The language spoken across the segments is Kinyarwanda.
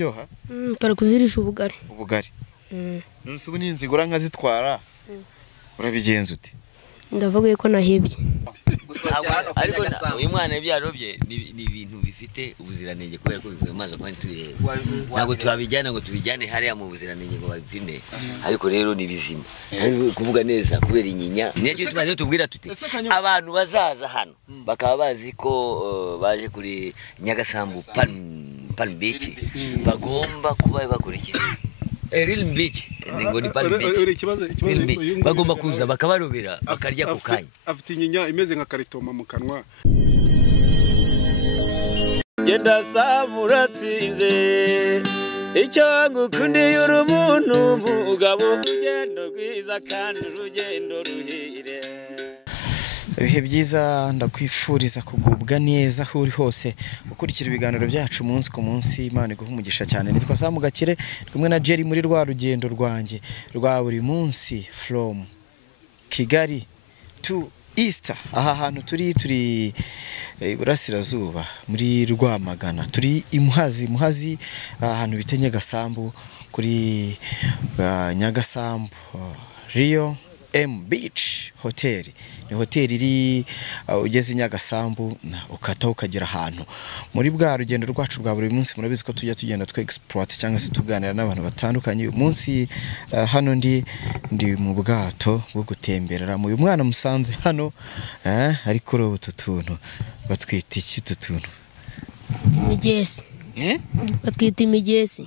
yoha karakuzirisha ubugari nonse ubu ninzigura nkazitwara urabigenza ute ndavuga ko nahebye ariko uyu mwana byarobye ni ibintu bifite ubuziranenge kubera ko bivuye amazi kandi tubireba ntabwo turabijyana ngo tubijyane hariya mu buziranenge ngo babipime ariko rero ni bizima kuvuga neza kubera inyinya nicyo twari tubwira tuti abantu bazaza hano bakaba bazi ko baje kuri Nyagasambu Palm Beach bagomba kuba bakurikiye Real Beach ngo ni Palm Beach bagomba kuza bakabarobera bakarya ku kanya afite inyinya imeze nka karitoma mu kanwa genda samuratsinze icyo ngukundiye uri umuntu mugabo urugendo rwiza kandi urugendo ruhire ibihe byiza ndakwifuriza kugubwa neza aho uri hose ukurikira ibiganiro byacu umunsi ku munsi Imana iguha umugisha cyane nitwa Samu Gakire kumwe na Jerry muri rwa rugendo rwanjye rwa buri munsi from Kigali to Easter aha hantu turi Iburasirazuba muri Rwamagana turi Muhazi ahantu bita Nyagasambu kuri Nyagasambu Rio M Beach Hotel ni hotel iri ugeze Nyagasambu ukata ukagera ahantu muri bwa rugendo rwacu rwa buri munsi murabizi ko tujya tugenda exploit cyangwa se tuganira n'abantu batandukanye umunsi hano ndi mu bwato bwo gutemberera mu uyu mwana musanze hano ariko ro ututuntu batwita iki tutuntu imigesi batwita imigesi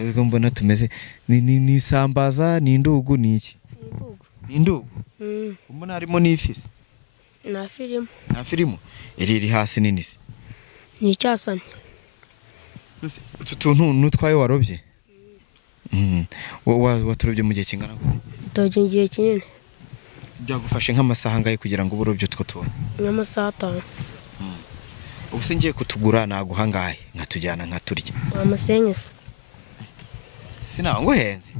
ubwo mbona tumeze ni sambaza ni indugu ni iki indugu umbona harimo n'ifisi na filimo iri hasi nini se ni icyasanye utuntu nutwaye warobye waturobye mu gihe kingana gute toje ngiye kinini byagufashe nk'amasaha ngaye kugira ngo uburobye utwo tubona n'amasaha 5 ubu se ngiye kutugura naguha ngaye nkatujyana nkaturya amasenyese sinango henze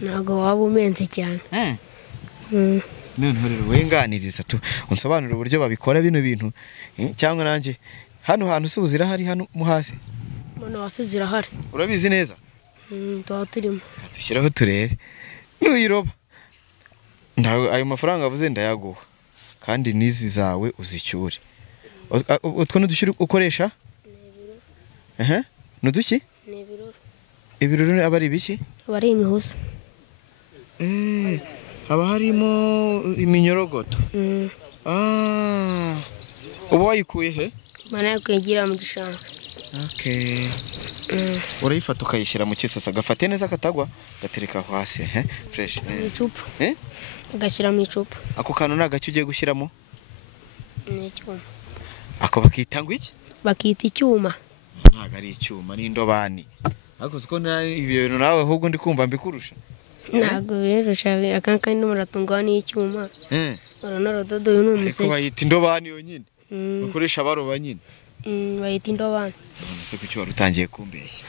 nago waba umenze cyane none rero wenganiriza tu unsobanura uburyo babikora bino bintu cyangwa nanjye hano hantu subuzira hari hano mu hasi none wasizira hari urabizi neza tuba turimo dushyiraho turebe nuyiroba ayo mafaranga avuze ndayaguha kandi nizi zawe uzicyure utwo nudushyira ukoresha nuduki ibiruru aba ari ibiki bari imihusa haba harimo iminyorogoto uba wayikuye he mana yakwigira mu gishanga urayifata ukayishyira mu kisasa gafate neza katagwa gatereka hasi fresh icupa agashyira mu icupa ako kantu nagacyo ugiye gushyiramo ni icyuma ako bakita ngo iki bakita icyuma ntago ari icyuma ni indobani ariko siko ibintu nawe ahubwo ndi kumva mbikurusha ntago birusha akanka ni muratungwa n'icyuma rododo uyu n'umuseke ariko bayita indobani yonyine bakoresha baroba nyine bayita indobani ese kuki wari utangiye kumbeshya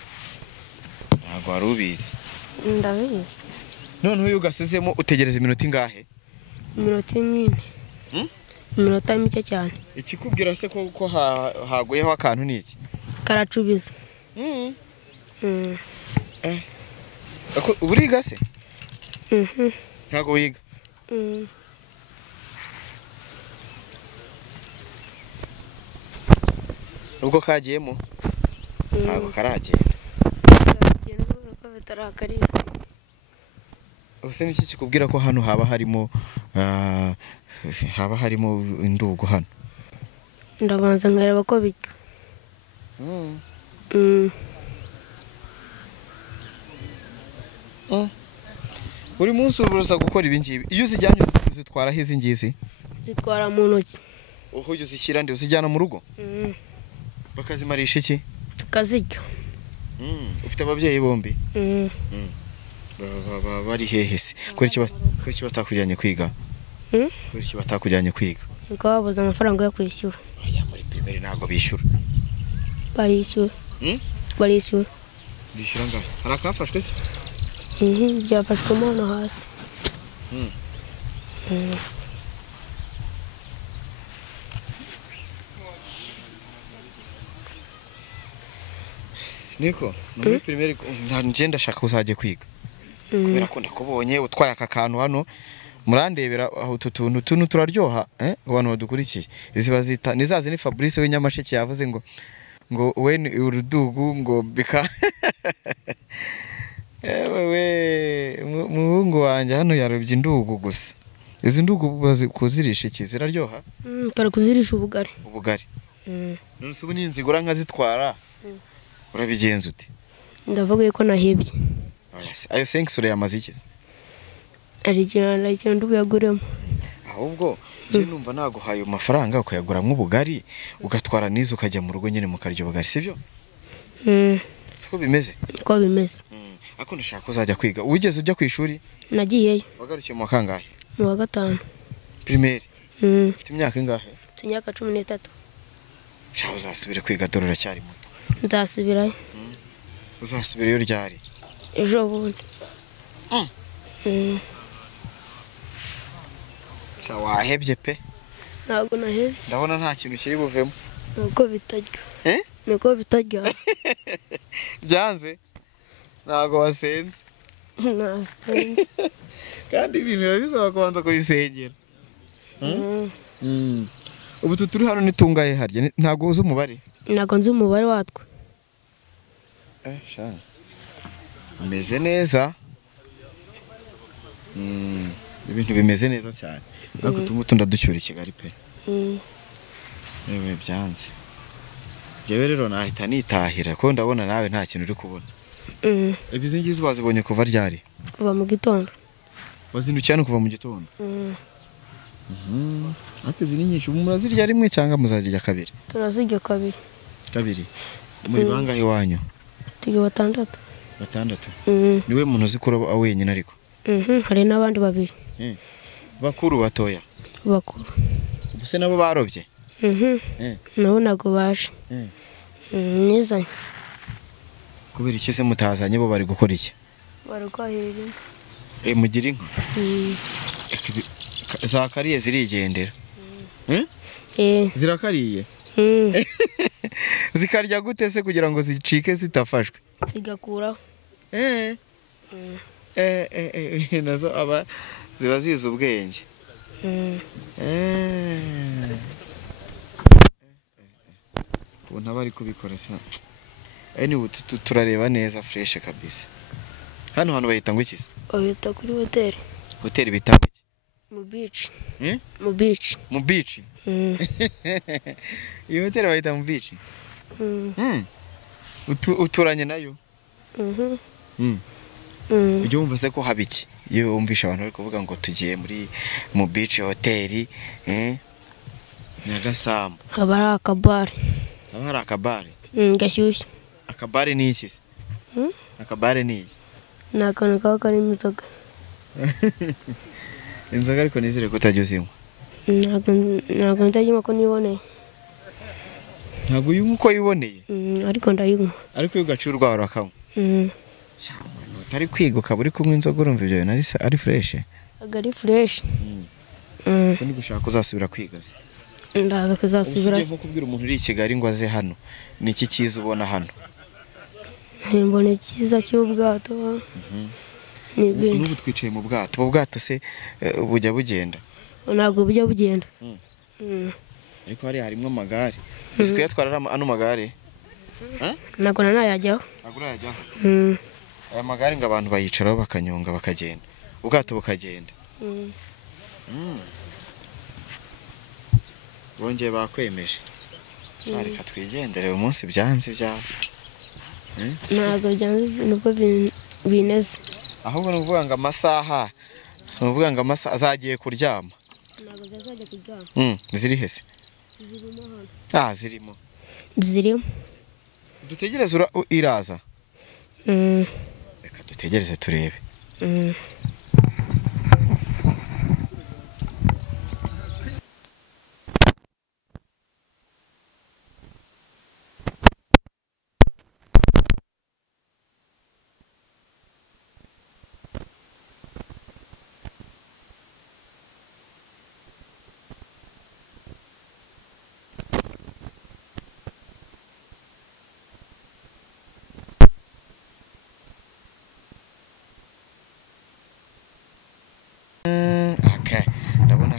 ntago wari ubizi ndabizi none uyu ugasezemo utegereza iminota ingahe iminota nyine iminota mike cyane ikikubwira se ko haguyeho akantu niki karacubiza uriga se ntago wiga ubwo kagiyemo ntago karagenda ubuse niki kikubwira ko hano haba harimo indugu hano ndabanza nkareba ko biga buri munsi uruza gukora ibi ngibi iyo uzijyanye uzitwara aho izi ngizi zitwara mu ntoki uho uzishyira ndi uzijyana mu rugo bakazimarisha iki tukazirya ufite ababyeyi bombi bari hehe se kubera iki batakujyanye kwiga kubera iki batakujyanye kwiga nuko babuze amafaranga yo kwishyura bajya muri primaire ntabwo bishyura barishyura bishyura ngaho hari akafashwe se byafashwe hano hasi niko muri primaire nta ndashaka uzajye kwiga kubera ko ndakubonye utwaye aka kantu hano murandebera aho utuntu turaryoha abantu badukurikiye izi bazita nizaze ni Fabrice w'inyamasheke yavuze ngo we urudugu ngo bika wewe muhungu wanjye hano yarobye indugu gusa izi ndugu kuzirisha iki ziraryoha para kuzirisha ubugari none ubu ninzigura nkazitwara urabigenza ute ndavuga ko nahebye ayo senkisure yamaze iki ari ikintu ndubuyaguremo ahubwo je numva naguhaye amafaranga ukayagura nk'ubugari ugatwara nizo ukajya mu rugo nyine mukarya ubugari sibyo siko bimeze ako ndashaka uzajya kwiga wigeze ujya ku ishuri nagiyeyo wagarukiye mu kangahe mu wa gatanu primaire ufite imyaka ingahe imyaka 13 shaho uzasubire kwiga dore uracyari muto nzasubirayo uzasubirayo ryari ejo bundi wahebye pe ntabwo nahebye ndabona nta kintu kiri buvemo nuko bitarya byanze ntabwo wasenze kandi ibintu biba bisaba kubanza kubisengera ubu turi hano nitungaye harya ntabwo uzi umubare ntabwo nzi umubare watwo bimeze neza ibintu bimeze neza cyane ariko tumutu ndaducyura i Kigali pe byanze jewe rero nahita nitahira ko ndabona nawe nta kintu uri kubona ibizi ngizi wazibonye kuva ryari kuva mu gitondo wazindukiye no kuva mu gitondo ariko izi ni nyinshi murazirya rimwe cyangwa muzajya kabiri turazirya kabiri muri bangahe wanyu turi batandatu niwe muntu uzi kuroba wenyine ariko hari n'abandi babiri bakuru batoya bakuru ubuse nabo barobye nabo ntabwo baje nizanye kubera iki se mutazanye bo bari gukora iki bari kwahirira mugira inka zakariye zirigendera zirakariye zikarya gute se kugira ngo zicike zitafashwe zigakuraho nazo aba ziba zizi ubwenge ubu ntabari kubikora turareba neza fresh kabisa hano hantu bahita ngo iki se bahita kuri hoteli bita ngo iki mu beach iyo hoteli bahita mu beach uturanye nayo ujya wumva se ko haba iki iyo wumvisha abantu bari kuvuga ngo tugiye mu beach hoteli Nyagasambu haba hari akabare gashyushye akabare ni iki se akabare ni iki ni akantu kaba karimo inzoga inzoga ariko nizere ko utajya uzinywa ntabwo ndayinywa ko niboneye ntabwo uyinywa uko yiboneye ariko ndayinywa ariko iyo ugaciye urwaho urakanywa utari kwiga ukaba uri kunywa inzoga urumva ibyo bintu ari fresh ari fresh ko ni gushaka uzasubira kwiga se ndaza kuzasubira nko kubwira umuntu uri i Kigali ngo aze hano ni iki cyiza ubona hano mbona icyiza cy'ubwato n'ubu twicaye mu bwato ubu bwato se bujya bugenda ntabwo bujya bugenda ariko harimo amagare uzi kuyatwara ano magare ntabwo nanayajyaho aya magare ngo abantu bayicaraho bakanyonga bakagenda ubwato bukagenda bongeye bakwemeje reka twigendere uyu munsi byanze byawe ntabwo byanze nubwo bineze ahubwo ni ukuvuga ngo amasaha azagiye kuryama ntabwo zazajya kuryama ziri hese zirimo dutegereze iraza reka dutegereze turebe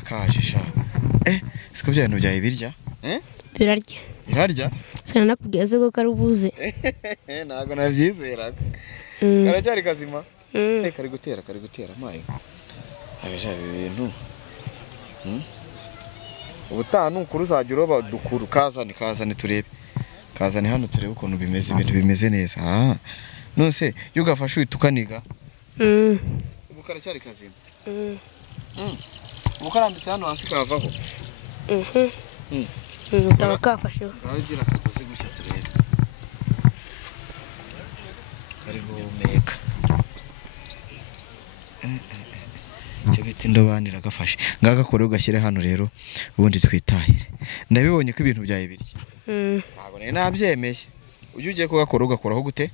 birakaje sha siko bya bintu byaye birya birarya sana nakubwiye ko karubuze ntago nabyizeraga karacyari kazima kari gutera mayo abeje ibintu ubutaha nukuru uzajya uroba dukuru kazane turebe hano turebe ukuntu bimeze ibintu bimeze neza nose iyo ugafashe utukaniga ubu karacyari kazima ubu karambitse hano hasi kavaho kaba kafasheho uragira akagozi gushya turebe kari guhumeka icyo bita indobani iragafashe ngagakore ugashyire hano rero ubundi twitahire ndabibonye ko ibintu byaye birya ntabwo nari nabyemeye ujye ugiye kugakora ugakoraho gute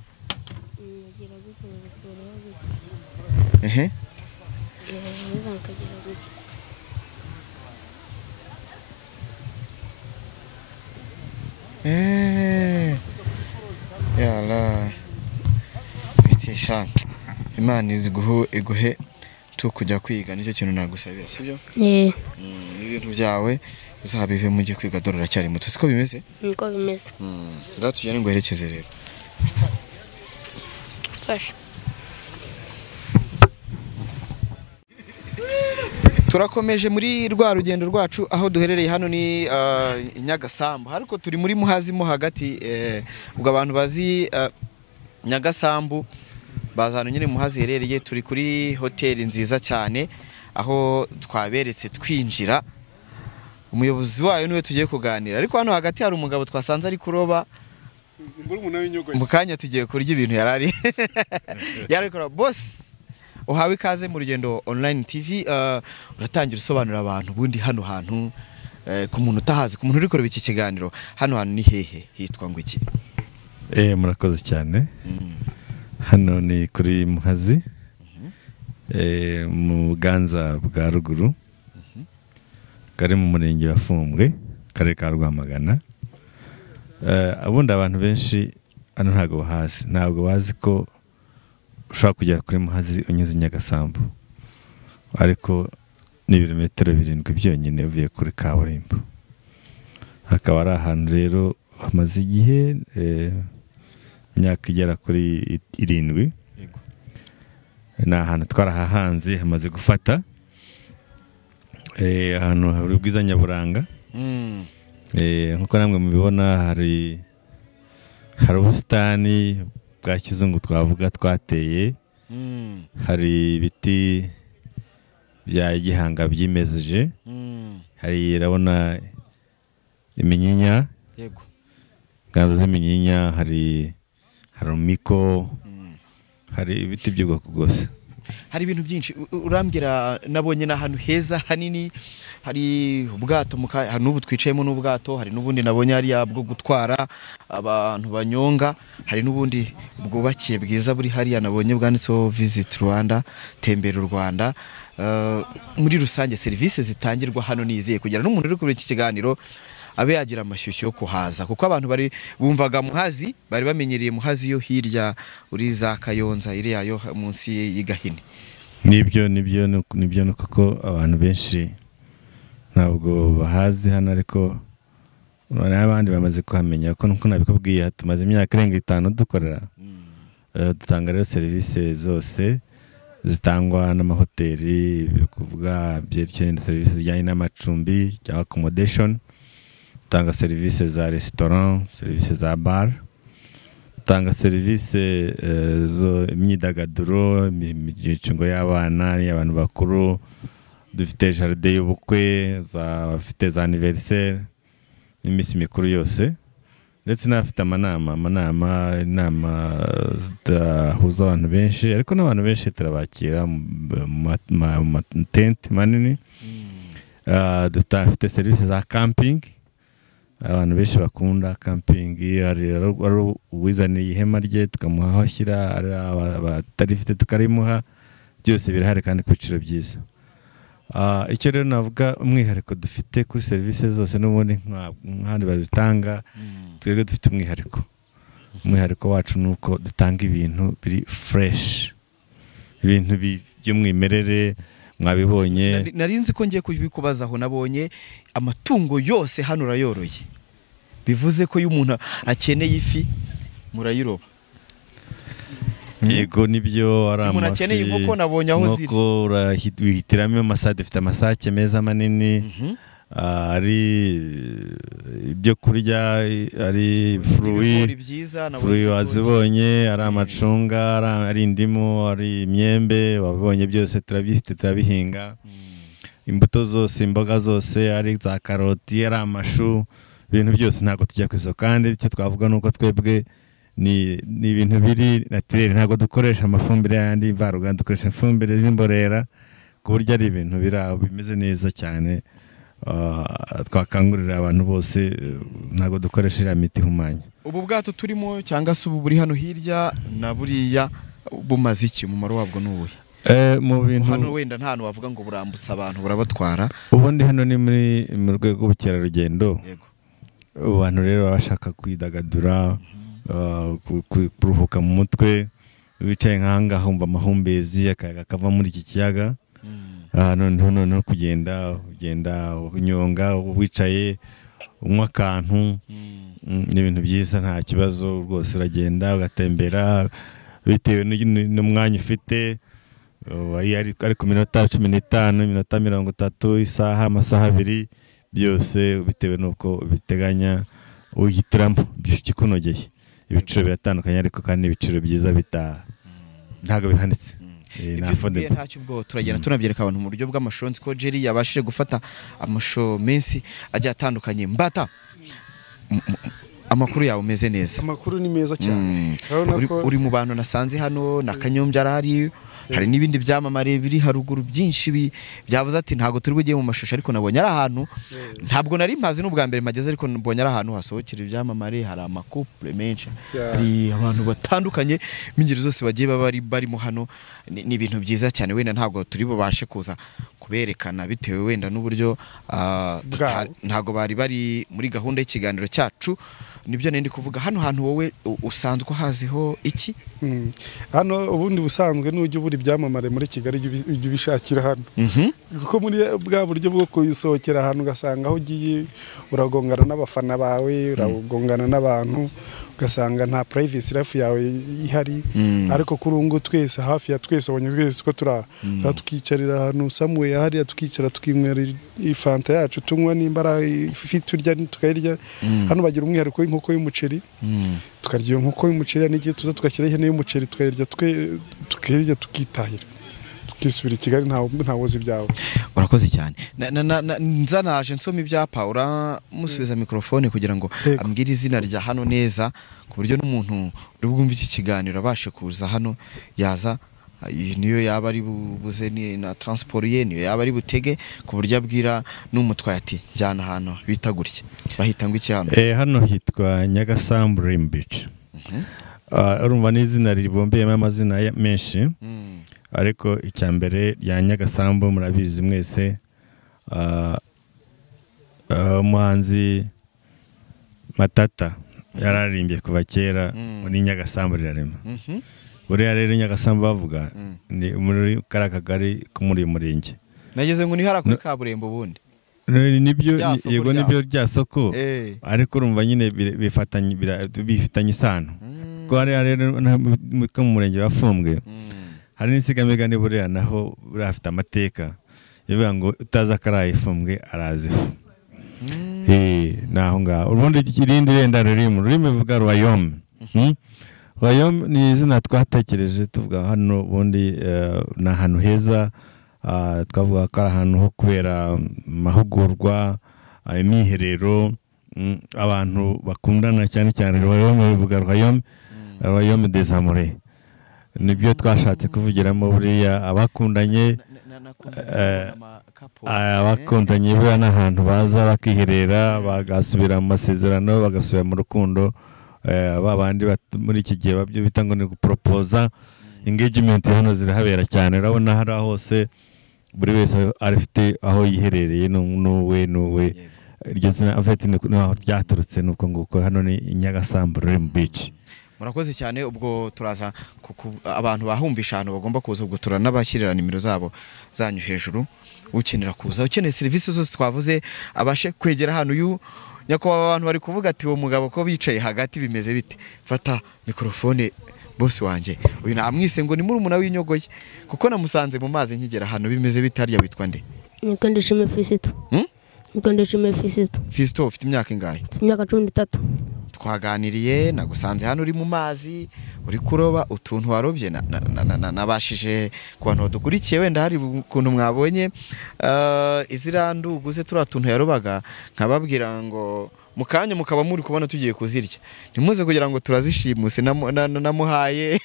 yala bitisha Imana iguhe kujya kwiga nicyo kintu nagusabira sibyo ibintu byawe uzabive mujye kwiga dorora cyari muto siko bimeze niko bimeze ndatujyane ngo herekeze rero fasha turakomeje muri rwa rugendo rwacu aho duherereye hano ni Nyagasambu ariko turi muri Muhazi mo hagati ubwo abantu bazi Nyagasambu bazana nyine Muhazi herereye turi kuri hoteli nziza cyane aho twaberetse twinjira umuyobozi wayo niwe tugiye kuganira ariko hano hagati hari umugabo twasanze ari kuroba mu kanya tugiye kurya ibintu yarari yarikora boss uhawe ikaze mu rugendo online TV uratangira usobanura abantu bundi hano hantu ku muntu utahazi ku muntu uri kureba iki kiganiro hano hantu ni hehe hitwa ngo iki murakoze cyane hano ni kuri Muhazi mu Buganza bwa ruguru kari mu murenge wa Fumbwe karere ka Rwamagana abundi abantu benshi hano ntabwo bazi ko ushobora kugera kuri Muhazi unyuze Nyagasambu ariko ni ibirometero 7 byonyine uvuye kuri kaburimbo hakaba ari ahantu rero hamaze igihe imyaka igera kuri 7 ni ahantu twarahahanze hamaze gufata ahantu hari ubwiza nyaburanga nkuko namwe mubibona hari ubusitani bwa kizungu twavuga twateye hari ibiti bya gihanga byimezeje hari urabona iminyinya yego ganzo z'iminyinya hari umiko hari ibiti by'ubwoko bwose hari ibintu byinshi urambwira nabonye n'ahantu heza hanini hari ubwato n'ubu twicayemo n'ubwato hari n'ubundi nabonye ari bwo gutwara abantu banyonga hari n'ubundi bwubakiye bwiza buri hariya nabonye bwanditseho Visit Rwanda tembera u Rwanda muri rusange serivisi zitangirwa hano niziye kugira n'umuntu uri kuri iki kiganiro abe yagira amashyushyu yo kuhaza kuko abantu bari bumvaga Muhazi bari bamenyereye Muhazi yo hirya uri za Kayonza iri yayo munsi y'Igahini nibyo kuko abantu benshi ntabwo bahazi hano ariko n'abandi bamaze kuhamenya ko nuko nabikubwiye tumaze imyaka irenga 5 dukorera dutanga rero serivisi zose zitangwa n'amahoteli kuvuga byerekeye serivisi zijyanye n'amacumbi cyangwa accommodation tanga serivisi za restaurant serivisi za bar tanga serivisi zo imyidagaduro imicungo y'abana y'abantu bakuru dufite jardin y'ubukwe bafite za anniversaire n'imisi mikuru yose ndetse n'abafite inama zidahuza abantu benshi ariko n'abantu benshi turabakira mu tent manini dufite serivisi za camping abantu benshi bakunda camping ari uwizaniye ihema rye tukamuha aho ashyira abatarifite tukarimuha byose birahari kandi ku biciro byiza icyo rero navuga umwihariko dufite kuri serivisi zose n'ubundi nk'ahandi bazitanga twebwe dufite umwihariko wacu ni uko dutanga ibintu biri fresh ibintu by'umwimerere mwabibonye. Nari nzi ko ngiye kubikubazaho, nabonye amatungo yose hano urayoroye, bivuze ko iyo umuntu akeneye ifi murayiroba. Yego nibyo, ari umuntu amafi. akeneye inkoko nabonye aho ziri. Inkoko urahitiramo amasade, dufite amasake meza manini, ari ibyo kurya, ari fruit wazibonye, ari amacunga, ari indimu, ari imyembe, wabonye byose turabifite, turabihinga. Imbuto zose, imboga zose, ari za karoti, ari amashu, ibintu byose ntabwo tujya ku isoko. Kandi icyo twavuga nuko twebwe ni ibintu biri naturel, ntabwo dukoresha amafumbire yandi mvaruganda, dukoresha ifumbire z'imborera, ku buryo ari ibintu bimeze neza cyane. Twakangurira abantu bose, ntabwo dukoresha iriya miti ihumanya. Ubu bwato turimo cyangwa se ubu buri hano hirya na buriya bumaze iki, umumaro wabwo ni uwuhe? Mu bintu hano wenda nta hantu wavuga ngo burambutsa abantu burabatwara. Ubundi hano ni mu rwego rw'ubukerarugendo. Yego. Abantu rero baba bashaka kwidagadura, kuruhuka mu mutwe, wicaye nk'ahangaha humva amahumbezi, akayaga kava muri iki kiyaga. No kugenda unyonga wicaye unywa akantu, ni ibintu byiza, nta kibazo rwose. Uragenda ugatembera bitewe n'umwanya ufite, ari ku minota 15, iminota 30, isaha, amasaha 2, byose bitewe n'uko biteganya uhitiramo ikikunogeye. Ibiciro biratandukanye, ariko kandi ibiciro byiza ntabwo bihanitse. Ntacyo ubwo turagenda tunabyereka abantu mu buryo bw'amashusho. Nzi ko Jerry yabashije gufata amashusho menshi agiye atandukanye. Mbata, amakuru yawe umeze neza? Amakuru ni meza cyane. Uri mu bantu nasanze hano na Kanyombya arahari, hari n'ibindi byamamare biri haruguru byinshi byavuze ati ntabwo turi bugiye mu mashusho, ariko nabonye ari ahantu ntabwo nari mpazi n'ubwa mbere mageze, ariko mbonye ari ahantu hasohokera ibyamamare, hari amakouple menshi, hari abantu batandukanye b'ingeri zose bagiye barimo hano. Ni ibintu byiza cyane. Wenda ntabwo turi bubashe kuza kuberekana bitewe wenda n'uburyo ntabwo bari muri gahunda y'ikiganiro cyacu. Nibyo nindi kuvuga. Hano hantu wowe usanzwe haziho iki? Hano ubundi busanzwe n'ujya ubura ibyamamare muri Kigali ujya ubishakira hano, kuko muri bwa buryo bwo kuyisohokera ahantu ugasanga aho ugiye uragongana n'abafana bawe, uragongana n'abantu, ugasanga nta privacy life yawe ihari. Ariko kuri ubu twese, hafi ya twese abonye twese ko tukicarira ahantu somewhere hariya, tukicara tukinywera ifanta yacu, tunywa n'imbara ifi turya tukayirya. Hano bagira umwihariko w'inkoko y'umuceri, tukarya iyo nkoko y'umuceri, n'igihe tuza tugashyira ihene y'umuceri tukayirya tukitahira, tukisubira i Kigali nta wozi byawe. Urakoze cyane. Nzanaje nsoma ibyapa, uramusubiza mikrofone kugira ngo ambwire izina rya hano neza, ku buryo n'umuntu uri bwumve iki kiganiro abashe kuza hano yaza, niyo yaba ari buze na transport ye, niyo yaba ari butege, ku buryo abwira n'umutwaye ati njyana ahantu bita gutya. Bahita ngo iki hano? Hano hitwa Nyagasambu Rim Beach. Urumva n'izina ribombeyemo amazina menshi, ariko icya mbere ya Nyagasambu murabizi mwese. Umuhanzi Matata yararimbye kuva kera muri Nyagasambu rirarema. Buriya rero Nyagasambu bavuga ni muri Karakagari ko muri murenge. Nageze ngo ni hara kuri kaburembo bundi. Nibyo, yego nibyo rya soko, ariko urumva nyine bifitanye isano. Ko rero mu murenge bafumbwe, hari n'insigamigani buriya naho burafite amateka ivuga ngo utaza karayifumbwe arazifu. Naho ngaho ubundi irindi renda rurimo bivuga Royaume. Royaume ni izina twatekereje tuvuga hano ubundi ni ahantu heza, twavuga ko ari ahantu ho kubera amahugurwa, imyiherero, abantu bakundana cyane cyane. Royaume bivuga Royaume des Amoureux. Nibyo twashatse kuvugiramo buriya abakundanye, buriya n'ahantu baza bakiherera, bagasubira mu masezerano, bagasubira mu rukundo. Babandi muri iki gihe babyo bita ngo ni gupropoza. Engagement hano zirahabera cyane, urabona hari hose buri wese afite aho yiherereye n'uwe. Iryo zina afite n'aho ryaturutse, nuko nguko hano ni Nyagasambu Rim Beach. murakoze cyane. ubwo turaza abantu bahumvisha ahantu bagomba kuza, ubwo turanabashyirira nimero zabo zanyu hejuru, ukenera kuza, ukeneye serivisi zose twavuze abashe kwegera hano. uyu nyakubahwa abantu bari kuvuga ati uwo mugabo ko bicaye hagati bimeze bite, fata mikrofone bosi wanjye. uyu namwise ngo ni murumuna w'inyogoye kuko namusanze mu mazi nkigera hano. bimeze bite, harya witwa nde? niko ndishime Fisito. niko ndishime Fisito. Fisito, ufite imyaka ingahe? imyaka 13. twaganiriye, nagusanze hano uri mu mazi uri kuroba utuntu warobye. nabashije ku bantu badukurikiye, wenda hari ukuntu mwabonye izirandugu ze turiya tuntu yarobaga, nkababwira ngo mu kanya mukaba muri kubona tugiye kuzirya, ntimuze kugira ngo turazishimuse. namuhaye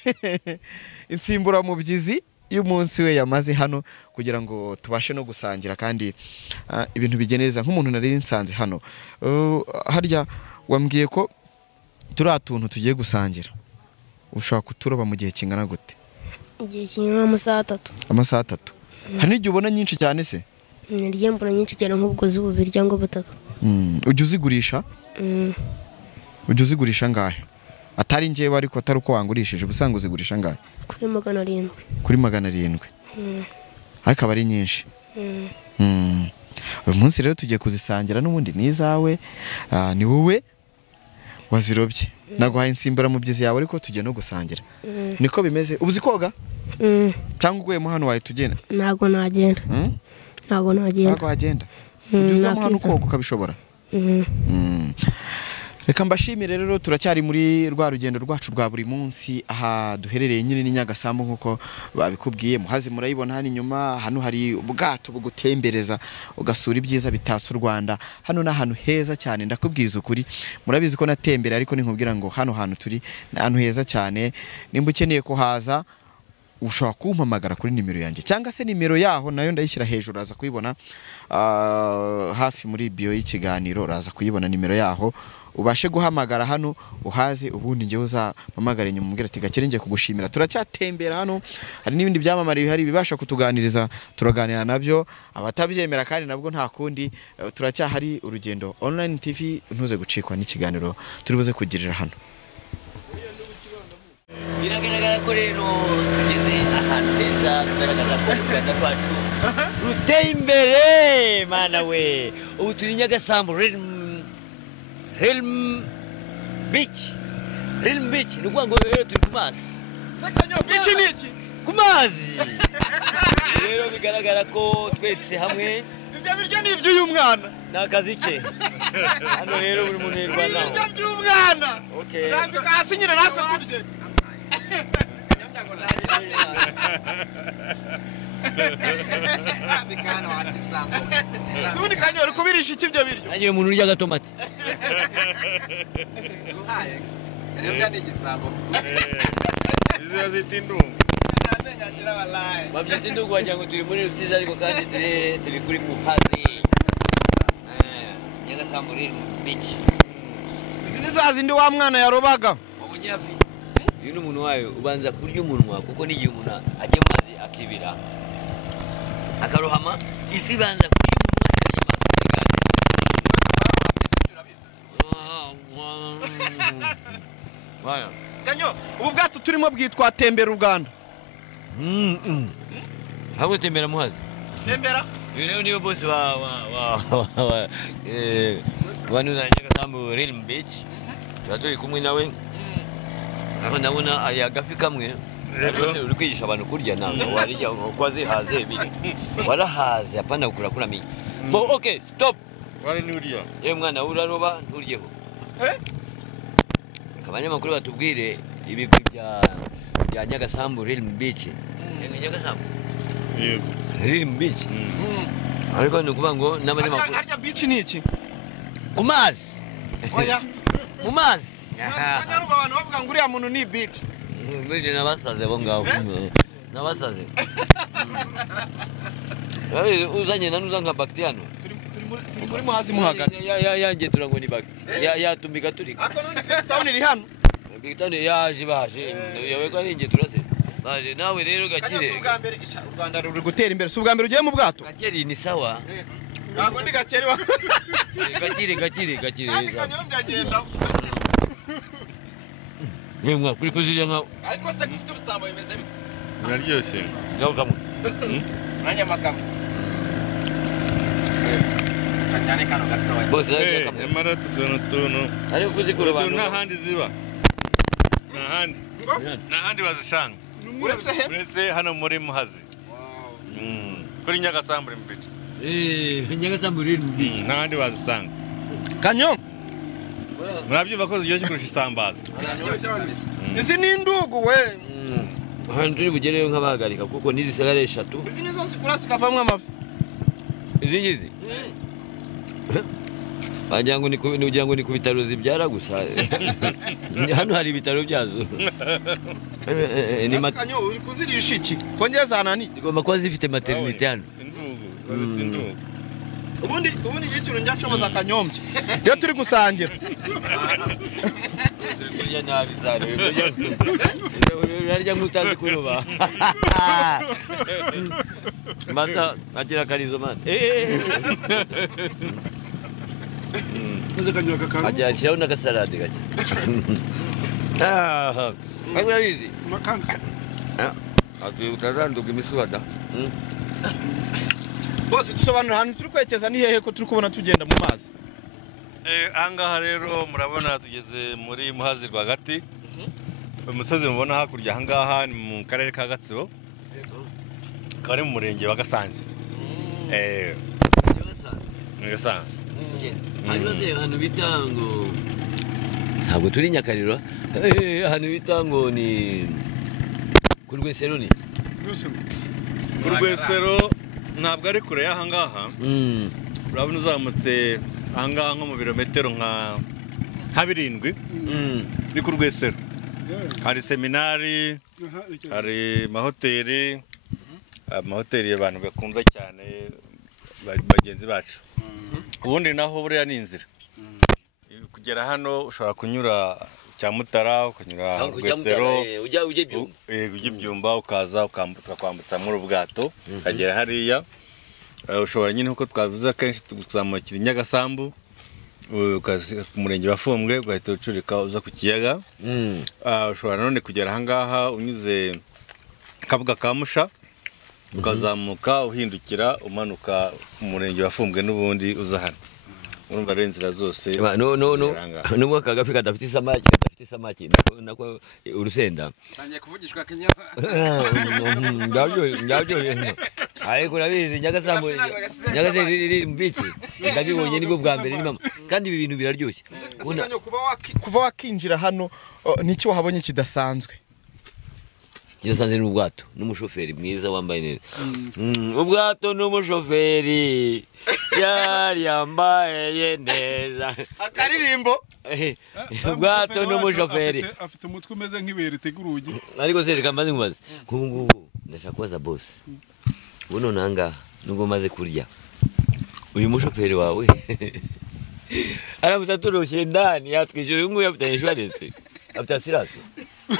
insimburamubyizi y'umunsi we yamaze hano kugira ngo tubashe no gusangira kandi ibintu bigeneza nk'umuntu nari nsanze hano. harya wambwiye ko turiya tuntu tugiye gusangira ushaka kuturoba mu gihe kingana gute? igihe kingana amasaha 3. amasaha 3? hari n'igihe ubona nyinshi cyane se? nirye mbona nyinshi cyane nk'ubwozi 2 cyangwa 3. ujya uzigurisha? ujya uzigurisha ngahe? atari njyewe ariko atari uko wangurishije, ubusanga uzigurisha ngahe? kuri 700. kuri 700? ariko aba ari nyinshi. uyu munsi rero tugiye kuzisangira, n'ubundi ni izawe, ni wowe wazirobye. naguhaye insimburamubyizi yawe ariko tugiye no gusangira. niko bimeze. ubuzi koga cyangwa uguyemo hano wahita ugenda? ntago nagenda. ntago nagenda. ntago wagenda? ujya uzamo hano koga ukabishobora? reka mbashimire rero, turacyari muri rwa rugendo rwacu rwa buri munsi. aha duherereye nyine ni Nyagasambu nk'uko babikubwiye. muhazi murayibona hano inyuma. hano hari ubwato bugutembereza ugasura ibyiza bitatse u Rwanda. hano ni ahantu heza cyane, ndakubwiza ukuri. murabizi ko natembera ariko ninkubwira ngo hano hantu turi ni ahantu heza cyane. nimba ukeneye kuhaza ushobora kumpamagara kuri nimero yanjye cyangwa se nimero yaho nayo ndayishyira hejuru, uraza kuyibona hafi muri bio y'ikiganiro, uraza kuyibona nimero yaho, ubashe guhamagara hano uhaze. ubundi njyewe uzampamagare nyuma umbwira ati Gakire ngiye kugushimira. turacyatembera hano, hari n'ibindi byamamare bihari bibasha kutuganiriza, turaganira nabyo. abatabyemera kandi nabwo nta kundi, turacyahari Urugendo Online TV. ntuze gucikwa n'ikiganiro turi buze kugirira hano. biragaragara ko rero tugeze ahantu heza, tugaragaza ko u Rwanda rwacu ruteye imbere. mana we, ubu turi Nyagasambu Realm Beach. Realm Beach ni ukuvuga ngo rero turi ku mazi. Beach ni iki? Ku mazi. rero bigaragara ko twese hamwe ibyo biryo ni iby'uyu mwana, ni akazi ke. hano rero buri muntu yirwanaho. ibyo by'umwana. Okay. rambika hasi nyine natwe turye. Sundi kanyo uri kubirisha iki ibyo biryo? Agiye umuntu urya gatomati. Nibyo ni igisambo. Izo zitindungu. Babyita indugu wagira ngo turi muri Rusizi ariko kandi turi kuri Muhazi. Nyagasambu Realm Beach. Izi ni za zindi wa mwana yarobaga. Ubunyafi. Uyu ni umuntu wayo ubanza kurya umunwa kuko n'igihe umuntu ajya mu mazi akibira akarohama, ifi banza kurya umunwa. Kanyo, ubu bwato turimo bwitwa Tembera Uganda. Hamwe tembera muhazi. Tembera? Rero niyo boss wanu na Nyagasambu Realm Beach. Turi kumwe nawe. Aho ndabona ari agafi kamwe. Uri kwigisha abantu kurya ntabwo warya uko azihaze biri. Warahaze apana gukura mingi. Bo okay, stop. Wari ni uriya. Mwana uraroba nturyeho. Abanyamakuru batubwire ibigwi bya Nyagasambu Realm Beach. Ni Nyagasambu. Yego. Realm Beach. Ariko nukuvuga ngo n'abanyamakuru. Harya beach ni iki? Ku mazi. Oya. Mu mazi. Abanyaruba abantu bavuga ngo uriya muntu ni beach. Mbere nabasaze bo ngaho. Nabasaze. Uzanye nanuza nka baktiano. Turi muri muhazi muhagati. Yanjye turango ni bakti. Yatumika turika. Ako none town iri hano. Bigitano yaje baje. Yawe ko ari nge turase. Baje nawe rero Gakire. Ubwa mbere u Rwanda ruri gutera imbere. Si ubwa mbere ugiye mu bwato? Gakire ni sawa. Ntabwo ndi Gakire wa. Gakire. Kandi kanyo byagenda. Mwemwa kuri kuzirya nka ariko se gufite ubusambo bimeze bite biraryoshye ngaho kamwe. mwanya makamwe kanyane kano gatoya Bose rero kamwe. emara tuno Ariko kuzikura abantu. nta handi ziba nta handi bazishanga uretse hano muri Muhazi kuri Nyagasambu mbere Nyagasambu riri mu bici. nta handi bazisanga Kanyo murabyumva ko ziryoshye kurusha isambaza izi ni indugu we Ahantu turi bugereyo nk'abahagarika kuko nizisagara 3. izi nizo zikura zikavamwo amafi Izingizi. Wagira ngo ni ku bitaro zibyara gusa. Hano hari ibitaro byazo. Ni Kanyo uri kuzirisha iki kongeza nani zigomba kuba zifite maternité hano. indugu ubundi ikintu njya nshoboza kanyombye iyo turi gusangira Kurya nabi zare. Urarya nk'utazi kuroba. Mata akira karizo man. Ajya ashyiraho n'agasalade gake. Ntabwo yabizi. Ati utazanduka imisuhada. bose dusobanura ahantu turi kwerekeza ni hehe ko turi kubona tugenda mu mazi ahangaha rero murabona tugeze muri Muhazi rwagati umusozi mubona hakurya ahangaha ni mu karere ka Gatsibo kari mu murenge wa Gasanze Gasanze Ahantu bita ngo ntabwo turi Nyakariro. Ahantu bita ngo ni ku Rwesero ni. ku Rwesero ntabwo ari kure y'ahangaha urabona uzamutse ahangaha nko mu birometero nka 7 ni ku Rwesero hari seminari hari amahoteli abantu bakunda cyane bagenzi bacu ubundi naho buriya ni inzira kugera hano ushobora kunyura Cyamutara ukanyura Rwesero ujya Byumba ukaza ukwambutsa muri ubwato ukagera hariya ushobora nyine uko twavuze akenshi tuguzamukira Nyagasambu ukaza ku murenge wafumbwe ugahita ucurika uza ku kiyaga ushobora none kugera ahangaha unyuze Kabuga ka Musha ukazamuka uhindukira umanuka ku murenge wafumbwe n'ubundi uza hano urumva rero inzira zose nubwo akagafi kadafite isamaki nako urusenda tangiye kuvugishwa Kenyama ndabyo ariko urabizi Nyagasambu riri mu bici ndabibonye nibwo bwa mbere ni mama kandi ibi bintu biraryoshye kuva wakinjira hano niki wahabonye kidasanzwe kidasanzwe n'ubwato n'umushoferi mwiza wambaye neza ubwato n'umushoferi yari yambaye neza akaririmbo ubwato n'umushoferi afite umutwe umeze nk'ibere tegurugi ariko se reka mbaze nkubaze ngubu ndashaka kubaza boss buno nanga nubwo maze kurya uyu mushoferi wawe aramutse aturushye ndani yatwishyura nguyu afite insurance afite assurance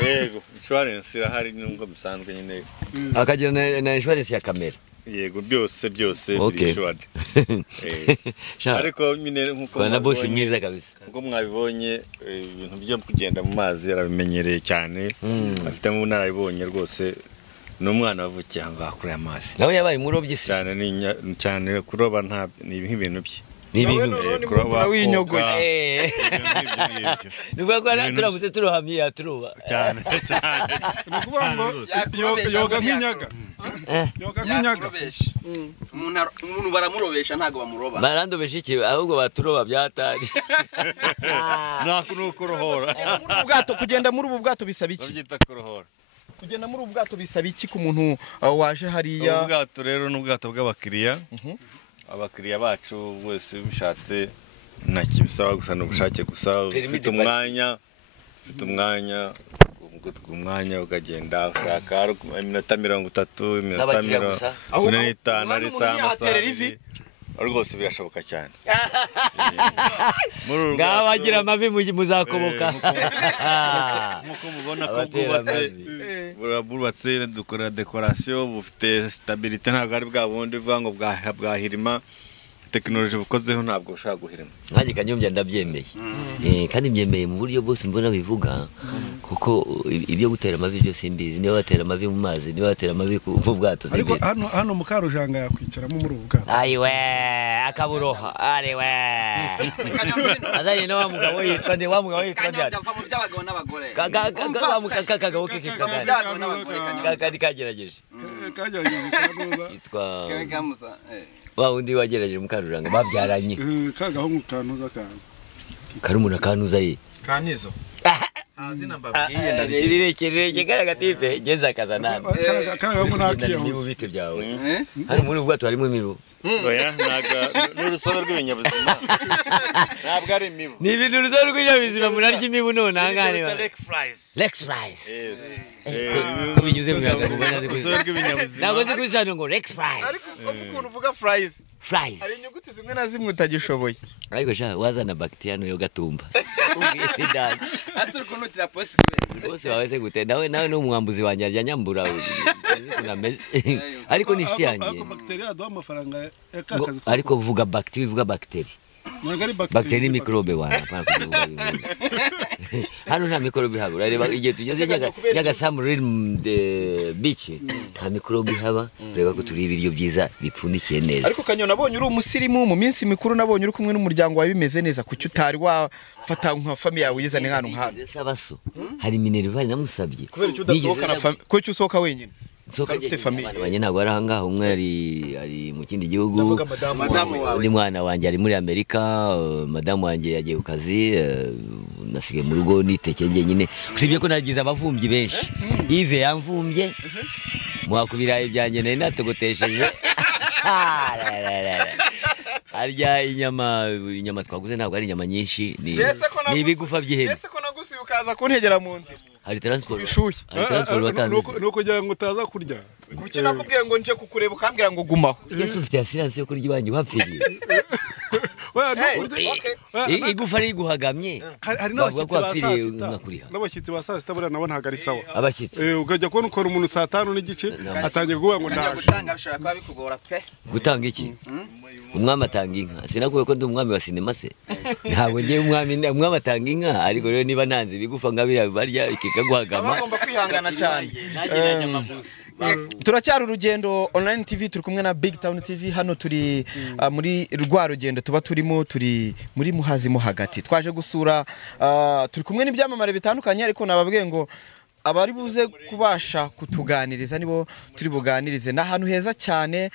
yego insurance irahari nubwo bisanzwe nyine akagira na insurance ya kamera yego byose Okay. birishwad ariko nyine nkuko na boss mwiza kabisa nkuko mwabibonye ibintu byo kugenda mu mazi arabimenyereye cyane afite mu narabibonye rwose n'umwana wavukiye ahangaha kuri amazi nawe yabaye murobyi cyane kuroba nta ni ibintu bye ni ibintu kuroba winyogoye nuvuga ko turamutse turohamye yaturoba cyane yoga nk'inyaga yoga nk'inyaga umuntu baramurobesha ntago bamuroba barandobesha iki ahubwo baturoba byatari nuko urohora kugenda muri ubu bwato bisaba iki babyita kurohora kugenda muri ubu bwato bisaba iki ku muntu waje hariya ubwato rero n'ubwato bw'abakiriya abakiriya bacu wese bishatse nta kibisaba gusa n'ubushake gusa ufite umwanya ukagenda ushaka iminota 30 iminota 45 ari amasaha rwose birashoboka cyane ngabagira amavi muzakoboka nkuko mubona ko bwubatse dukora decoration bufite stabilité ntabwo ari bwa bundi vuga ngo bwahirima tekinoloji bukozeho ntabwo ushaka guhirima. nkanjye Kanyombya ndabyemeye kandi mbyemeye mu buryo bwose mbona bivuga kuko ibyo gutera amavi byose imbizi niba batera amavi mu mazi niba batera amavi mu bwato ariko hano mu Karujanga yakwicaramo muri ubu bwato ayiwe akaburoha ariwe azanye no mugabo yitwa nde wa mugabo yitwa nde Kanyombya mu by'abagabo n'abagore kagabo keke kandi kagerageje yitwa Kamusa wa undi wagerageje mu Karujanga babyaranye kagahungu kanuza kandi karumuna kanuza ye Kanizo azina mbabwiye ndakirire kigaraga tipe geza kazanana kagahungu nakiyahuze niba bite byawe hari muri ubwato harimo imibu oya n'urusobe rw'ibinyabuzima ntabwo ari imibu ni ibintu urusobe rw'ibinyabuzima murarya imibu none ahangane Lex fries ko binyuze mu yaga mubona urusobe rw'ibinyabuzima ntabwo nzi kwisana ngo Lex fries ariko ukuntu uvuga fries hari inyuguti zimwe na zimwe utagishoboye ariko sha wazana bacteria no yo gatumba ubwite daje asuri kunutira possible bose waweze gute nawe no umwambuzi wanjye ajya nyambura ariko ni isi yanjye ariko bacteria aduha amafaranga ariko vuga bacteria bacteria microbe wana hano nta microbe habura reba igihe tugeze Nyagasambu beach nta microbe haba reba ko turi ibiryo byiza bipfundikiye neza ariko Kanyo nabonye uri umusirimu mu minsi mikuru nabonye uri kumwe n'umuryango wawe bimeze neza kuki utari wafata nka family yawe yizane hano sabaso hari minerval namusabye kubera icyo udasohoka na family ko cyo usohoka wenyine soka ufite family abanye ntabwo ari ahangaha umwe ari mu kindi gihugu undi mwana wanjye ari muri Amerika madamu wanjye yagiye ku kazi nasigaye mu rugo nitekeye nyine usibye ko nagize abavumbyi benshi Yves yamvumbye mwakubira ibyanjye nari natogotesheje arya inyama twaguze ntabwo ari inyama nyinshi ni ibigufa by'ihene ese ko nagusuye ukaza kuntegera mu nzira hari transport no kugira ngo utaza kurya kuki nakubwiye ngo nje kukureba ukambwira ngo gumaho Yesu ufite assurance yo kurya ibanje wapfiriye igufa riguhagamye hari n'abashyitsi ba saa sita buriya nabo ntabwo ari sawa abashyitsi ukajya kubona ukora umuntu saa 5 n'igice atangiye kuvuga ngo ntabwo gutanga bishobora kuba bikugora pe gutanga iki umwami atanga inka sinakuye ko ndi umwami wa sinema se ntabwo ngiye umwami atanga inka ariko rero niba ntanze bigufa ngabira barya ikikaguhagama bagomba kwihangana cyane turacyari urugendo online TV turi kumwe na Big Town TV hano turi muri rwa rugendo tuba turimo turi muri Muhazi mo hagati twaje gusura turi kumwe n'ibyamamare bitandukanye ariko nababwiye ngo abari buze kubasha kutuganiriza nibo turi buganirize na hanu heza cyane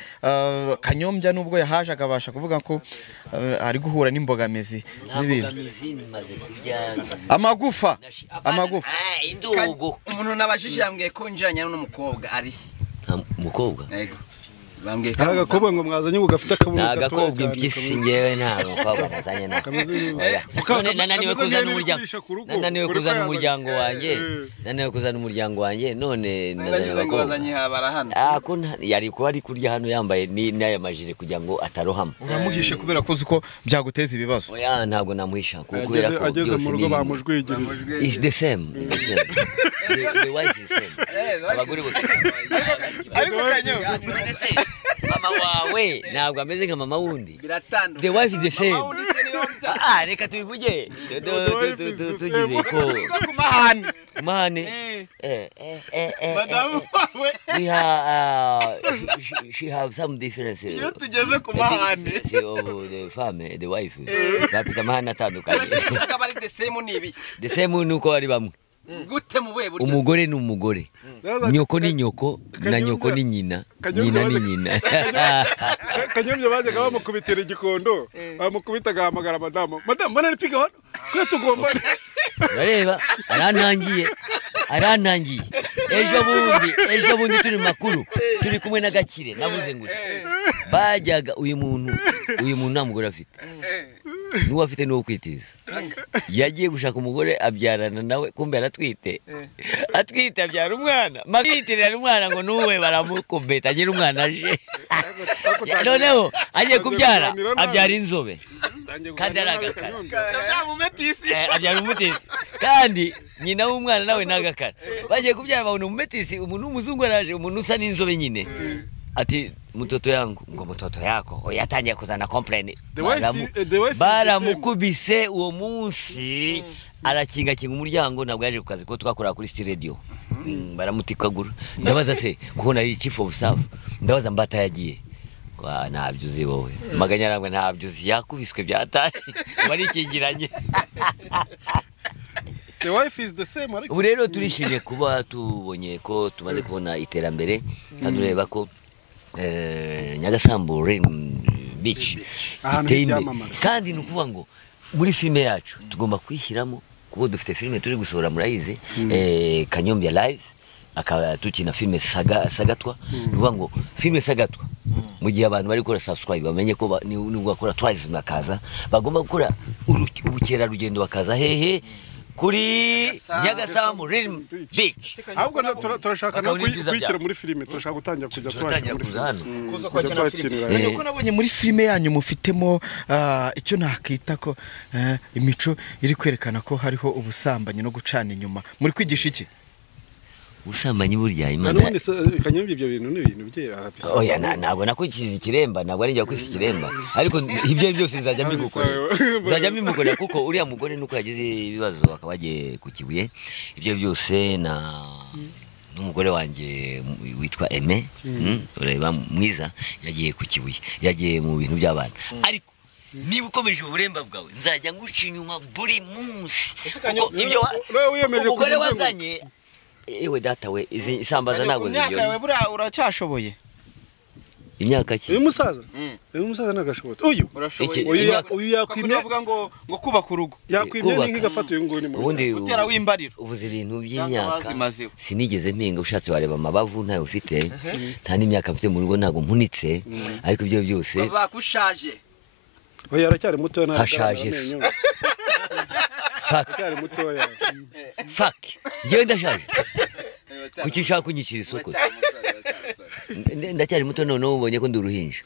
Kanyombya nubwo yahaje akabasha kuvuga ko ari guhura n'imbogamizi z'ibintu amagufa indugu umuntu nabashishije yambwiye ko njiranye n'umukobwa ari umukobwa yego agakobwa ngo mwazanye ugafite akabuno gato agakobwa impyisi ngewe ntabwo umukobwa nazanye na nananiwe kuzana umuryango wanjye none nazanye abakobwa yari kuba ari kurya hano yambaye n'aya majire kugira ngo atarohama uramuhishe kubera ko uzi ko byaguteza ibibazo oya ntabwo namuhisha kubera ko ageze mu rugo bamujwegereza is the same the wife is the same abagore bose ariko Kanyo mama wawe ntabwo ameze nka mama wundi biratandukanye the wife is the same reka tubivuge tugize ko kumahane madamu wawe she have some difference iyo tugeze ku mahane the femme the wife bafite amahane atandukanye the same nuko ari bamwe gute mubuye buryo umugore ni umugore nyoko ni nyoko na nyoko ni nyina nyina ni nyina Kanyombya bazaga bamukubitira igikondo bamukubita agahamagara madamu mbona ari piga hano ko tugomba bareba arantangiye ejo bundi turi makuru turi kumwe na Gakire navuze ngo bajyaga uyu muntu nta mugore afite n'uwo afite n'uwo kwitiza yagiye gushaka umugore abyarana nawe kumbe aratwite abyara umwana makitirira umwana ngo nuwe baramukubeta agira umwana aje noneho agiye kubyara abyara inzobe kandi aragakara abyara umumetisi kandi nyina w'umwana nawe nagakara bagiye kubyara babona umumetisi umuntu w'umuzungu araje umuntu usa n'inzobe nyine ati mtoto yangu ngo mtoto yako yatangiye kuzana complain The wife baramukubise uwo munsi arakinga umuryango nabwo yaje ku kazi ko twakora kuri radio baramutikagura ndabaza se kubona ari chief of staff ndabaza mbata yagiye kwa ntabyo uzi wowe maganyarangwe ntabyo uzi yakubiswe byatari bari kingiranye. The wife is the same. Ubu rero turishimye kuba tubonye ko tumaze kubona iterambere kandi ureba ko Nyagasambu Beach iteye kandi nukuvuga ngo muri filme yacu tugomba kwishyiramo kuko dufite filme turi gusohora murayize Kanyombya live akaba tukina filme Sagatwa nukuvuga ngo filme Sagatwa mu gihe abantu bari gukora subscribe bamenye ko nubwo bakora tourism bakaza bagomba gukora ubukera rugendo bakaza hehe kuri Nyagasambu Beach. Ahubwo turashaka no kwikira muri filime turashaka gutangira kujya twakira muri hano kuza kwakira filime nuko nabonye muri filime yanyu mufitemo icyo nakita ko imico iri kwerekana ko hariho ubusambanyi no gucana inyuma muri kwigisha iki ubusambanyi burya Imana none Kanyombya ibyo bintu ni ibintu bye arapisa oya nabona ko ikiremba nabwo ari njya kwisi kiremba ariko ibyo byose nzajya mbimukorera kuko uriya mugore nuko yagize ibibazo akabagiye ku Kibuye ibyo byose n'umugore wanjye witwa Aime ureba mwiza yagiye ku Kibuye yagiye mu bintu by'abana ariko niba ukomeje uburemba bwawe nzajya nguca inyuma buri munsi ibyo umugore wazanye ewe data we izi isambaza ntago ziryoshye imyaka we uracyashoboye imyaka ki uyu musaza nagashobora uyu yakwimye avuga ngo kubaka urugo yakwimye nk'igafata uyu nguni mu ubundi utera wimbariro uvuze ibintu by'imyaka sinigeze mpinga ushatse wareba amabavu ntayo ufite nta n'imyaka mfite mu rugo ntago mpunitse ariko ibyo byose bakushaje oya aracyari muto nta hashaje aracyari mutoya fuck ngewe ndashaje kuki ushaka kunyicira isoko ndacyari muto none ubonye ko ndi uruhinja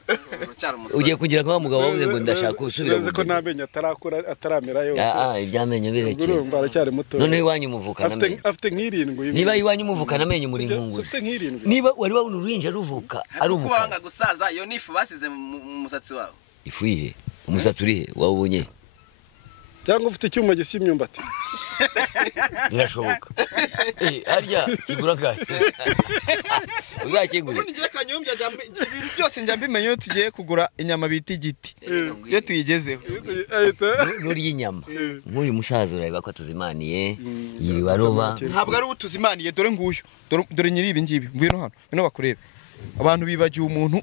ugiye kugira ko mugabo wavuze ngo ndashaka gusubira mu ko namenye ataramera yose ibyamenyo birekeye urumva aracyari muto none iwanyu muvukana afite nk'irindwi niba iwanyu muvukana amenyo muri nkungu niba wari wabona uruhinja ruvuka ari umukara kwanga gusaza iyo nifu basize mu musatsi wawe ifu ihe umusatsi urihe wawubonye cyangwa ufite icyuma gisa imyumbati birashoboka harya kigura gahe uzakingura ngiye Kanyombya ibintu byose njya mbimenye tugiye kugura inyama bita igiti iyo tuyigezeho nuri inyama nk'uyu musaza ureba ko tuzimaniye yiriwe aroba ntabwo ari utuzimaniye dore nguyu dore nyiri ibi ngibi ngwino hano bino bakurebe abantu bibagiye umuntu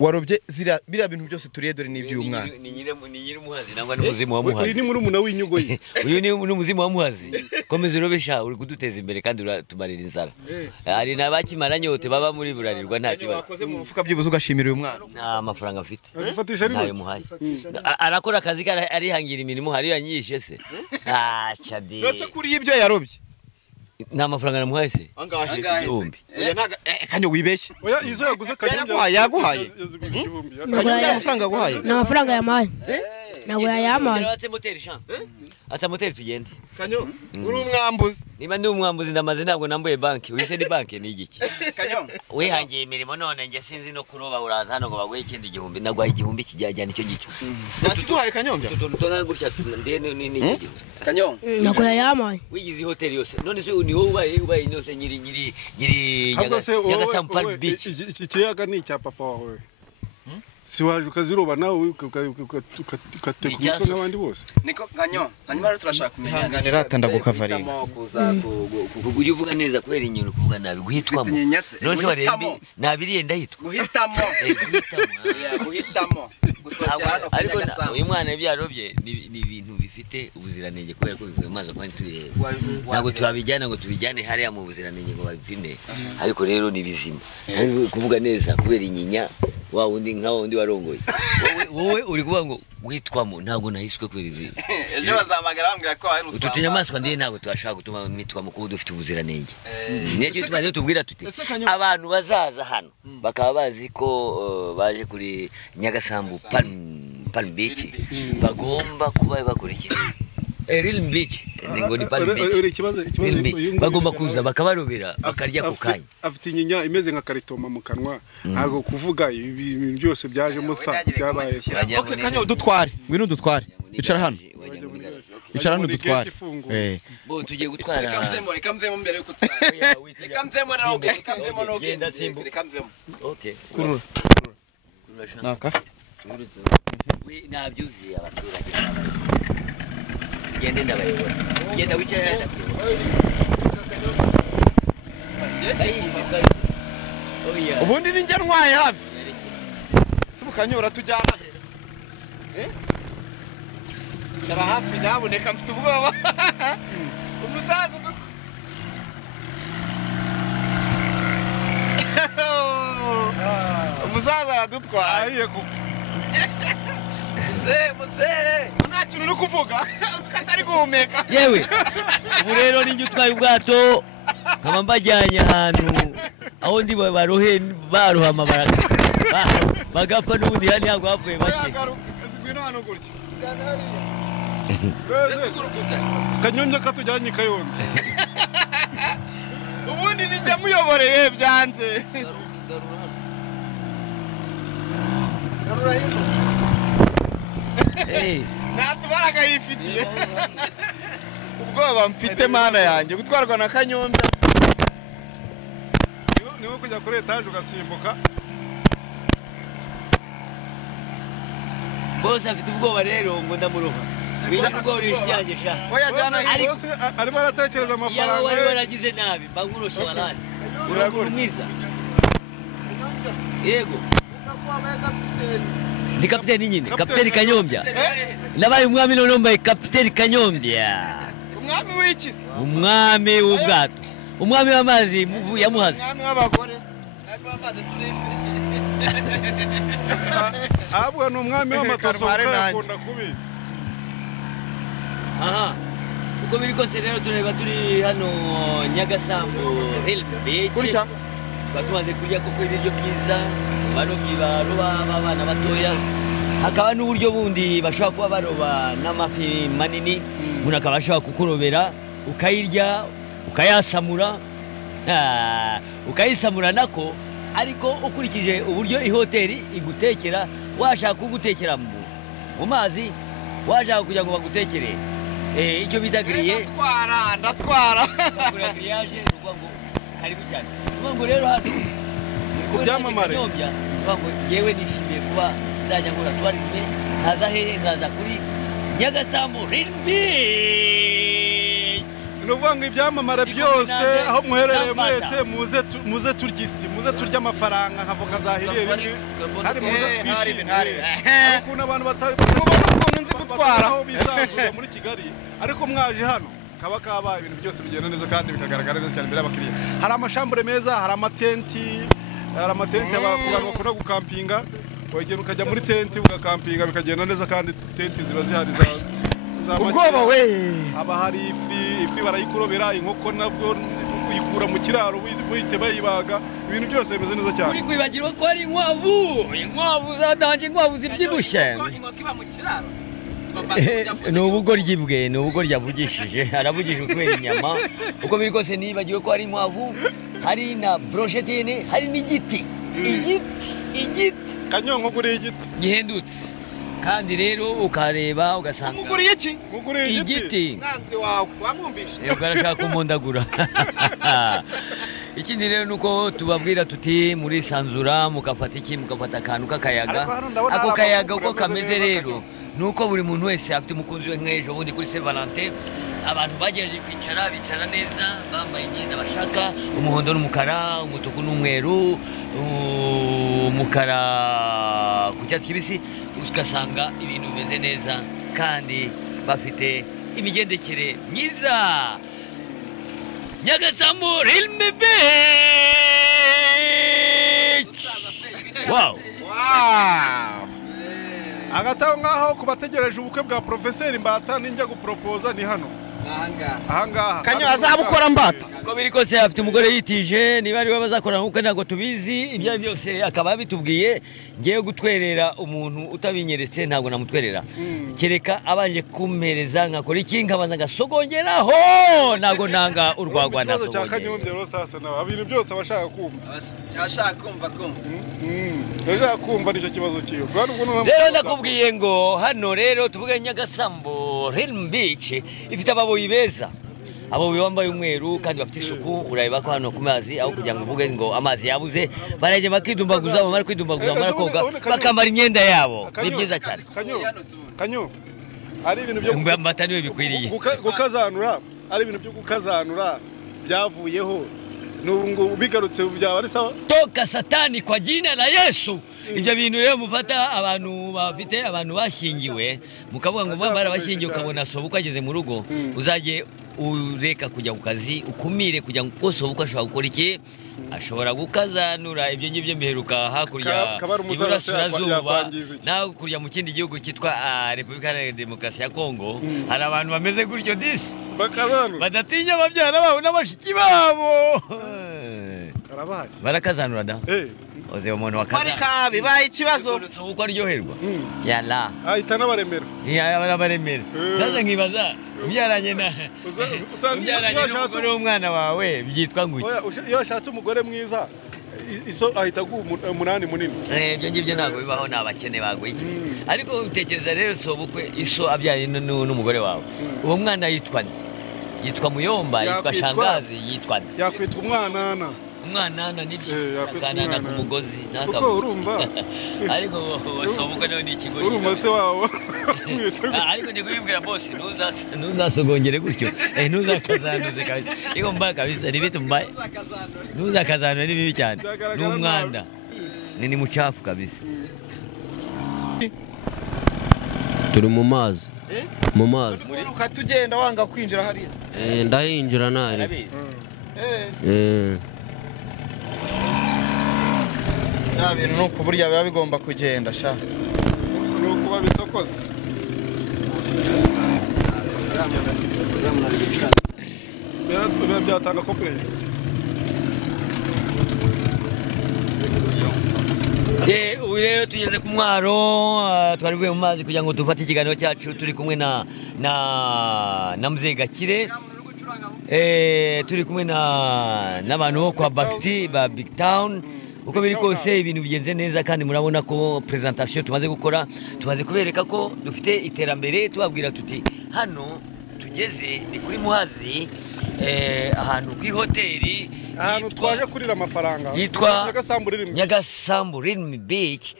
warobye biriya bintu byose turiye dore n'iby'uyu mwana ni nyiri muhazi nangwa n'umuzimu wa muhazi uyu ni muri umuna w'inyugo ye uyu ni umuzimu wa muhazi komeza urobesha uri kuduteza imbere kandi uratumarira inzara hari n'abakimara nyote baba muri burarirwa nta kibazo wakoze mu mufuka byibuze ugashimira uyu mwana nta mafaranga afite agifatisha ntayo muhaye arakora akazi arihangira imirimo hari yanyishe se chadi rose kuri ibyo yarobye nta mafaranga namuhaye se angahe ibihumbi kanyo wibeshye oya izo yaguze Kanyombya yaguhaye Kanyombya amafaranga yaguhaye ni amafaranga yamaye ntabwo yayamaye ata moteri tugende kanyo uri umwambuzi niba ndi umwambuzi ndamaze ntabwo nambuye banki wise ni banki ni igiki Kanyo wihangiye imirimo none njye sinzi no kuroba uraza hano ngo baguhe ikindi igihumbi nagwaye igihumbi kijyajyana icyo gicyo nakiguhaye Kanyombya tona gutya ndene ni Kanyo ntabwo yayamaye wigize hoteli yose none se ni wowe ubaye yose nyiri Nyagasambu Beach iki kiyaga ni icya papa wawe si waje ukaziroba nawe ukatekura n'abandi bose niko Kanyo hanyuma turashaka kumenya nirata ndagukavaringa kujya uvuga neza kubera inyoni kuvuga nabi guhitwamo none se warembi nabiriye ndahitwa guhitamo ariko uyu mwana byarobye ni ibintu bifite ubuziranenge kubera ko bivuye maze kandi tubireba ntabwo turabijyana ngo tubijyane hariya mu buziranenge ngo babipime ariko rero ni bizima kuvuga neza kubera inyinya wa wundi nka wundi warongoye wowe uri kuvuga ngo witwamo ntabwo nahiswe kubera izi ejo bazamagara bambwira ko ari utu tunyamaswa ndiye ntabwo twashaka gutuma mitwamo kuko dufite ubuziranenge nicyo twari rero tubwira tuti abantu bazaza hano bakaba bazi ko baje kuri Nyagasambu Palm Beach bagomba kuba bakurikira Real Beach ngo ni Palm Beach bagomba kuza bakabarobera bakarya ku kanya afite inyinya imeze nka karitoma mu kanwa ntago kuvuga ibintu byose byaje mutfa byabaye okay Kanyo dutware ngwino dutware icara hano icara hano dutware bo tugiye gutwara reka mvemo mbere yo gutwara reka mvemo na okay reka mvemo no okay reka mvemo okay kurura naka we nabyuzi abaturage gende ndabayobora genda wicara ubundi ni njye ntwaye hafi sibukanyura tujyana cara hafi ndaboneka mfite ubwoba umusaza umusaza aradutwaye muse nta kintu uri kuvuga utari guhumeka yewe ubu rero ninjye utwaye ubwato nkaba mbajyanye ahantu aho ndi barohama bagapfa n'ubundi hano ntabwo hapfuye bake ngwino hano gutya Kanyonja katujyanye Kayonza ubundi ninjye muyoboreye byanze natubaraga yifitiye ubwoba mfite mana yanjye gutwarwa na Kanyombya niwo kujya kuri etaje ugasimbuka bose afite ubwoba rero ngo ndamuroha ubwoba rishyanje sha oya jana bose arimo aratekereza amafaranga yawe wari waragize nabi bangurosha barani uragura mwiza yego ndi kapiteni nyine kapiteni Kanyombya nabaye umwami none mbaye kapiteni Kanyombya umwami w'ikisi umwami w'ubwato umwami w'amazi yamuhaze umwami w'abagore ahubwo ni umwami w'amatoso akunda kubi aha uko biri kose rero tureba turi hano Nyagasambu Real Beach kurya batumaze kurya koko ibiryo byiza barobyi baroba abana batoya hakaba n'uburyo bundi bashobora kuba baroba n'amafi manini umuntu akaba ashobora kukurobera ukayirya ukayasamura ukayisamura nako ariko ukurikije uburyo ihoteli igutekera washaka kugutekera mu mazi washaka kugira ngo bagutekere icyo bita grillé ndatwara grillage uvuga ngo karibu cyane uvuga ngo rero hano kubyamamare uvuga ngo yewe nishimiye kuba nzajya nkora tourisme nkaza hehe nkaza kuri Nyagasambu Real Beach nuvuga ngo ibyamamare byose aho muherereye mwese muze turya isi muze turya amafaranga nkavoka zahiriye rimwe hari muze twishimire ukuntu abantu ukuntu nzi gutwara aho bisanzura muri Kigali ariko mwaje hano kaba kabaye ibintu byose bigenda neza kandi bikagaragara neza cyane imbere y'abakiriya hari amashambure meza hari amatenti abantu bakunda gukampinga wagenda ukajya muri tenti ugakampinga bikagenda neza kandi tenti ziba zihari ubwoba we haba hari ifi barayikurobera inkoko nabwo uyikura mu kiraro wihite bayibaga ibintu byose bimeze neza cyane uri kwibagirwa ko ari inkwavu zadanje inkwavu zibyibushye inkoko iba mu kiraro ni ubugoryi bwe ni ubugoryi avugishije arabugishije kubera inyama uko biri kose nibagiwe ko hari inkwavu hari na brochette yene hari n'igiti igiti Kanyonko guri igiti gihendutse kandi rero ukareba ugasanga muguriye iki igiti nanzi wawe wamwumvishe ukarashaka kumundagura ikindi rero nuko tubabwira tuti muri sanzura mukafata iki mukafata akantu k'akayaga ako kayaga uko kameze rero nuko buri muntu wese afite umukunzi we nk'ejo bundi kuri Saint Valentin abantu bagejeje kwicara bicara neza bambaye imyenda bashaka umuhondo n'umukara umutuku n'umweru umukara ku cyatsi kibisi ugasanga ibintu bimeze neza kandi bafite imigendekere myiza Nyagasambu Real Beach wow agataho ngaho kubategereje ubukwe bwa Professeur Mbata ninjya gupropoza ni hano ahangaha Kanyo azabukora mbata ko biri kose afite umugore yitije niba ari we bazakorana kuko ntabwo tubizi ibyo byose akaba bitubwiye ngiye gutwerera umuntu utabinyeretse ntabwo namutwerera kereka abanje kumpereza nkakora iki nkabanza ngasogongeraho ntabwo nanga urwagwa ikibazo cya nasogongera Kanyombya rero sasa nawe ibintu byose abashaka kumva ashaka kumva ashaka kumva nicyo kibazo cyiwe rero ndakubwiye ngo hano rero tuvuge Nyagasambo Realm Beach ifite ababoyi beza abo bambaye umweru kandi bafite isuku urareba ko hano ku mazi aho kugira ngo uvuge ngo amazi yabuze barajye bakidumbaguza bamara kwidumbaguza bamara koga bakambara imyenda yabo ni byiza cyane Kanyo ari ibintu byo mbata niwe bikwiriye gukazanura ari ibintu byo gukazanura byavuyeho n'ubu bigarutse byaba ari sawa toka satani kwa jina la Yesu ibyo bintu rero mufata abantu bafite abantu bashingiwe mukavuga ngo mwambara bashingiwe ukabona sobuko ageze mu rugo uzaje ureka kujya ku kazi ukumire kujya ngo sobuko ashobora gukora iki ashobora gukazanura ibyo ngibyo mbiheruka hakurya iburasirazuba naho kurya mu kindi gihugu cyitwa Repubulika Iharanira Demokarasi ya Kongo hari abantu bameze gutyo disi badatinya ababyara babo n'abashiki babo barakazanura da oze umuntu wakaza marika bibaye ikibazo uko aryoherwa yala ahita n'abaremera y'abaremera sasa nkibaza ubyaranye na umugore w'umwana wawe byitwa nguki iyo ashatse umugore mwiza iso ahita umunani munini ibyo ngibyo ntabwo bibaho n'abakene bagwikiza ariko utekereza rero sobukwe iso abyaranye n'umugore wawe uwo mwana yitwa Muyomba yitwa Shangazi yitwa yakwitwa umwanana nibyo akanana ku mugozi urumva ariko sobukwe nawe ni ikigo urumva se wawe ariko ndi kubibwira boss ntuzasogongere gutyo ntuzakazanuze kabisa iko mbaya kabisa ni bitu mbaya ntuzakazanura ni bibi cyane n'umwanda ni mucafu kabisa turi mu mazi uriruka tugenda wanga kwinjira hariya ndahinjira nari ya bintu nuko burya biba bigomba kugenda sha nuko babisokoza byatanga komplete ubu rero tugeze ku mwaro twari vuye mu mazi kugira ngo dufate ikiganiro cyacu turi kumwe na Mzee Gakire turi kumwe n'abantu bo kwa Bakti ba Big Town uko biri kose ibintu bigenze neza kandi murabona ko presentation tumaze gukora tumaze kubereka ko dufite iterambere tubabwira tuti hano tugeze ni kuri Muhazi ahantu ku hoteli ahantu twaje kurira amafaranga yitwa Nyagasambu Realm Beach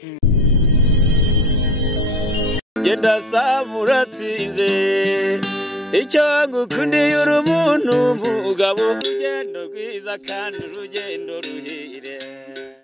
genda samuratsinze icyo ngukundiye uri umuntu mugabo urugendo rwiza kandi urugendo ruhire